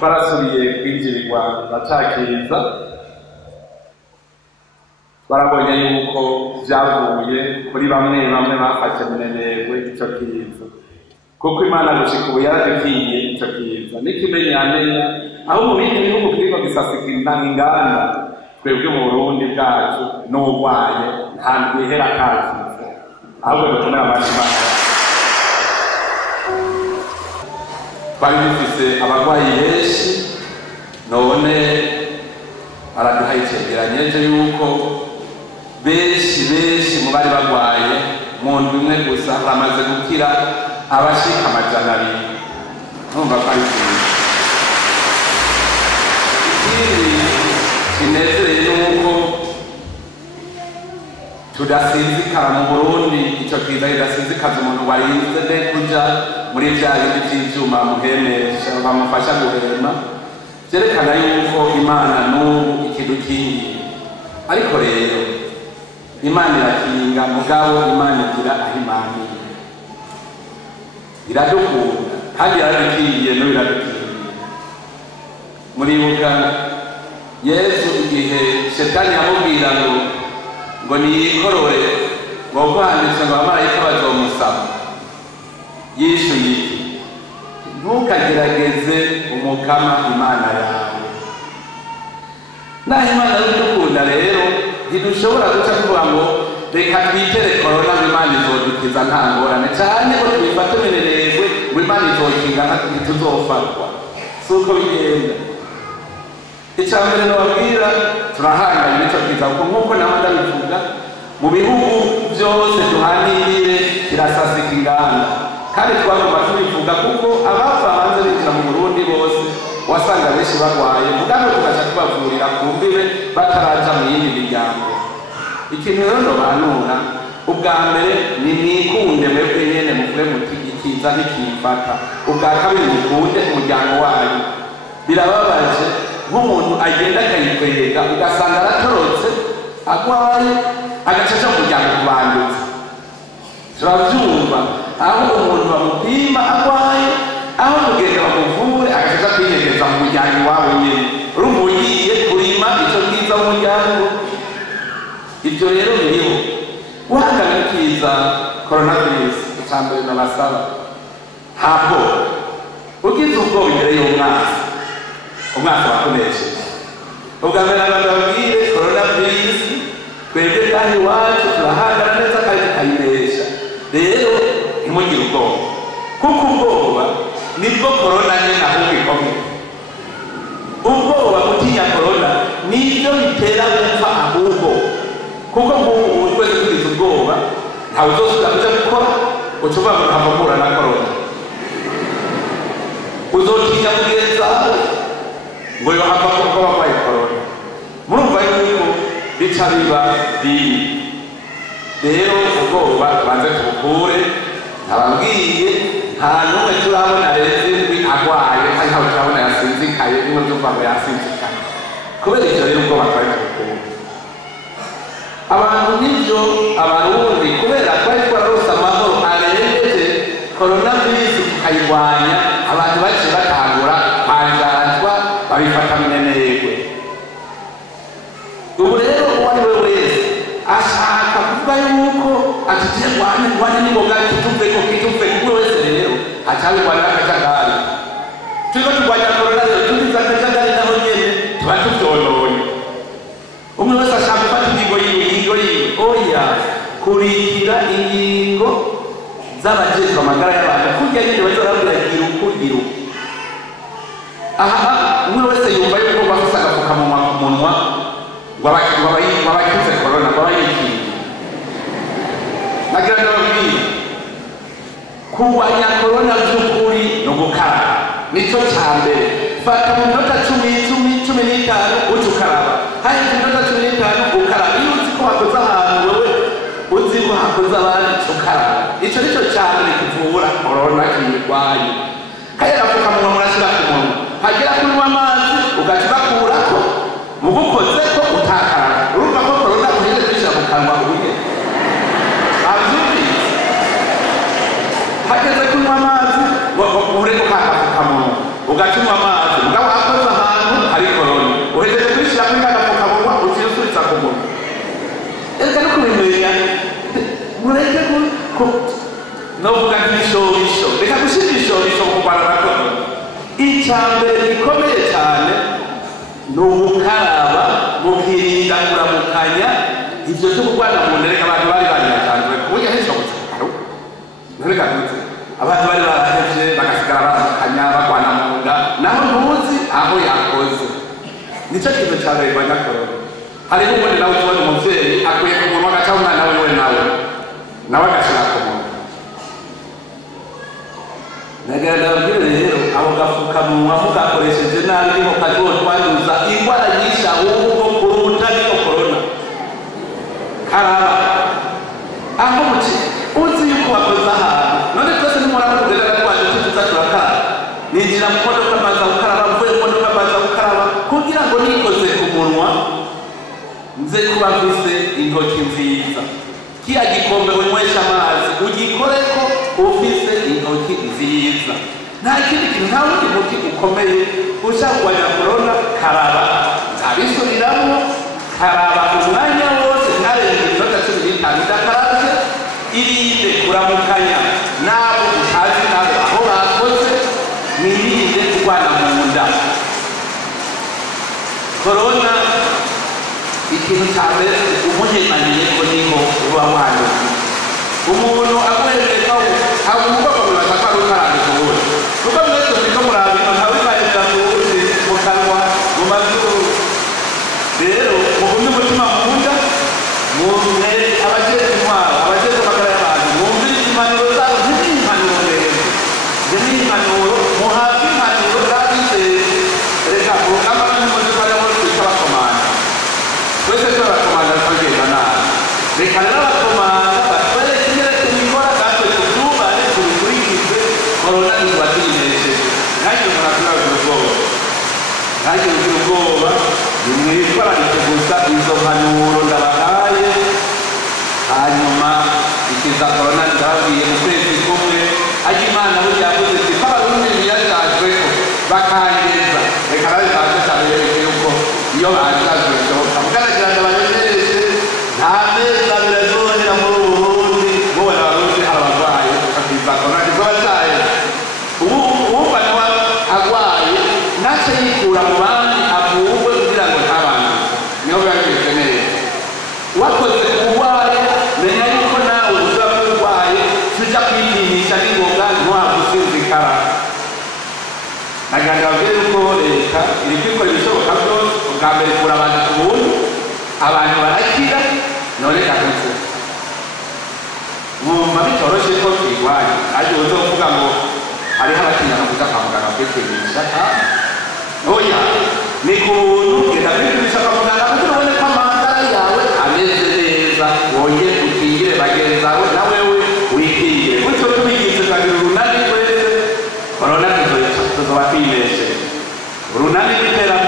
barasubiye kwinjirirwa bacakiriza, barabonye yuko vyavuye kuri bamwe bafashe minenegwe ico kiza, kuko Imana gushika ubu yaragiye ico kiza n'ikimenyamenya, aho mu bindi bihugu kiriko gisasika inganda, twebwe mu Burundi bwacu n'ubwaye nta ndwihera kakiza, ahubwo dukomera amashi Imana. Twari dufise abarwayi benshi, none baraduhaye icegeranyo yuko benshi mu bari barwaye mu ndwi imwe gusa bamaze gukira abashika 200. Numva ko ari byiza. Ikindi kinezereye nuko tudasinzikara mu Burundi, ico kiza kidasinzikaza umuntu warinze de kuja muri vya bindi vy'ivyuma muhemesha bamufasha guhema, vyerekana yuko Imana n'ubu ikidukingiye. Ariko rero Imana irakinga, mugabo Imana igira aho imaniye, iradukunda kandi iradukingiye n'iradukingiye. Muribuka Yesu igihe Shetani yamubwira ngo niyikorore, ngo handitse ngo abamarayika bazomusaba, yishuye iki? Ntukagerageze umukama Imana yawe. Naho Imana idukunda rero ntidushobora guca tuvuga ngo reka twitere korona ngo Imana izodukiza nta ngorane, cyane ko twifata minenegwe ngo Imana izokinga ntituzofatwa. Si uko bigenda. Icya mbere nababwira, turahanganye n'ico kiza, kuko nk'uko nawe ndabivuga, mu bihugu byose duhaniriye kirasasika inganda, kandi twagomba tubivuga kuko abava hanze binjira mu Burundi bose wasanga benshi barwaye, mugambe tugaca tubavurira ku mbibe bataraja mu yindi miryango. Ikintu rero ndobanura, ubwa mbere ni mwikunde mwebwe nyene muvuge muti ikiza ntikimfata, ubwa kabiri mukunde umuryango wanyu. Birababaje nk'umuntu agenda akayikwega ugasanga aratorotse agwaye agacaca mu muryango kubanduza. Turavyumva aho umuntu bamupima agwaye, aho kugenda bamuvure agacaca kwinyegeza mu muryango wabo nyene, urumva ugiye kurima ico kiza mu muryango. Ibyo rero biriho. Guhangana n'ikiza coronavirus, icambere nabasaba, ntabwo ugize ubwoba imbere y'umwasi, umwasi wakonesheje. Ubwa mbere abantu babwire coronavirus twebwe kandi iwacu turahangana neza kandi tukayinesha. Rero ntimugire ubwoba, kuko ubwoba nibwo korona nyine ahubwo ikomeye. Ubwoba gutinya korona nibyo bitera gupfa ahubwo, kuko nk'ubu twese tugize ubwoba ntawe uzosubira kuja gukora, uca uvuga ngo ntavugura na korona. Uzotinya mugenzi wawe ngo yohava kuko barwaye korona. Murumva yuko bica biba bibi. Rero ubwoba tubanze tubukure. Ababwiye nta n'umwe turabona rezerwi agwaye, kandi ntawe turabona yasinzikaye, nimwe tuvuga ngo yasinzikaye. Kubera ivyo rero ubwoba twari tubukure. Abantu nivyo Abarundi, kubera twari twararose amahoro arengeje coronavirus tukayirwanya, abantu baciye batangura kwanjanjwa babifata minenegwe. Ubu rero uwo ari we wese ashaka kuvuga yuko atije rwanya n'ingoga kituveko kuko wese rero acabirwanya akajagari. Turiko turwanya korona rero tugize akajagari naho nyene tuba tuvyononye. Umwe wese ashaka gufata ingingo yiwe. Oya, kurikira ingingo z'abajejwe amagara y'abantu, kurya nyine bazorabwira gira uko. Aha umwe wese yumva yuko bafise agapfukamunwa ku munwa ngo abakize korona, ngo abayikingiye. Nagira ndababwira, kurwanya korona vy'ukuri ni ugukaraba, nico ca mbere. Fata mu minota 10-15 uca ukaraba, haheze iminota 15 ukaraba. Iyo uzi ko hakoze ahantu wewe uzi ko hakoze abandi ukaraba, ico nico ca mbere kivura korona kiyirwanya. Kaya agapfukamunwa murashira ku munwa, hagera kunywa amazi ugaca ugakurako, mugukozeko utakaraba. Urumva ko korona uheze kwishira mu kanwa ubuye. Avyumvise? Hageze kunywa amazi ureko kagapfukamunwa ugaca unywa amazi, mugabo mureke novuga nk'ibishobisho reka gushyira ibishobisho mu Rwanda na korona. Icya mbere gikomeye cyane ni ugukaraba mukirinda kuramukanya ibyo byo kurwana mu nda. Reka abantu bari bariyatanzwe ku buryo henshi bagutse ntureka dutse abantu bari barahevye bagasigara baramukanya barwana mu nda naho ntuzi aho yakoze. Nicyo kintu cya mbere rwanda korona. Hariho ubundi nawe tubona umuvyeyi akwiye ku munwa agaca umwana wiwe nawe agashira ku munwa. Nagenda babwire rero abo gafukamunwa mugakoresheje nabi niho kazotwanduza indwara nyinshi ahubwo kuruta niyo korona. Karaba aho muki uzi yuko wakoze ahantu none twese nimuraba kugenda twaje tuza turakara ninjira mu modoka maza gukaraba mvuye mu modoka maza gukaraba kugira ngo nikoze ku munwa nze kuba mfise intoki nziza. Kiya gikombe unywesha amazi ugikoreko ufise intoki nziza. Nta kindi kintu nta wundi muti ukomeye ushaka kurwanya korona. Karaba ntabisubiramwo, karaba umwanya wose ntarenze iminota 15 udakarabye. Irinde kuramukanya nabo utazi nabo aho bakoze. Mwirinde kurwana mu nda. Korona ikintu cya mbere umuhemaniye ko niho uba wanduye. Umuntu akwereka aho umugabo bashaka gukaraba ubundi kuko mwese muriko murabino ntawe bayita mu kanwa mu mazuru. Rero mugume umutima munda mumwe abageze intwaro abageze amagara y'abantu mumvire impanuro zabo ntizimpanuro neza zimpanuro muhabwe impanuro zabizeye. Reka urugamba n'umuzi barimo twita abakomanda twese turabakomanda twagenda nabi. Reka rero abakomanda batwereke nyereke imikora gatwe tutubane tubikurikize korona ntibatuyinesheje. Ntagire umuntu aturagira ubwoba, ntagire ugira ubwoba. Nimwitwararike gusa izo mpanuro ndabahaye. Hanyuma ikiza korona ndababwiye mu kwezi kumwe ajya Imana burya yavuze iti ko abarundi biyajajweko bakangeza. Reka nawe baje cyane yereke yuko iyo bajajwe bishoboka mugaragara ndabanyezereje nta meza birazohera muri Burundi wowe abarundi abarwaye bakiza korona izobacaye. Uwumva niwe agwaye nace yikura mu bandi avurwe kugira ngo ntabanduze. Niho biba bimeze neza. Wakoze kurwaye menya yuko nawe uzaba urwaye tujya kwipimisha n'ingoga ntiwagusinzikara. Naganda babwire yuko leta iri kwikora ibishoboka byose. Ubwa mbere kura abantu ku buntu abantu barakira. None gakutse mwumva bitoroshe ko twirwanya ariko uzovuga ngo hariho abatinya no kuja kwa muganga kwipimisha. Oya ni ku buntu genda kwipimisha kwa muganga kugira ubone ko amagara yawe ameze neza wongere ukingire bagenzi bawe na wewe wikingire. Gutyo tubigize twagira urunani twese korona tuzoba twibeshe. Urunani rw'iterambere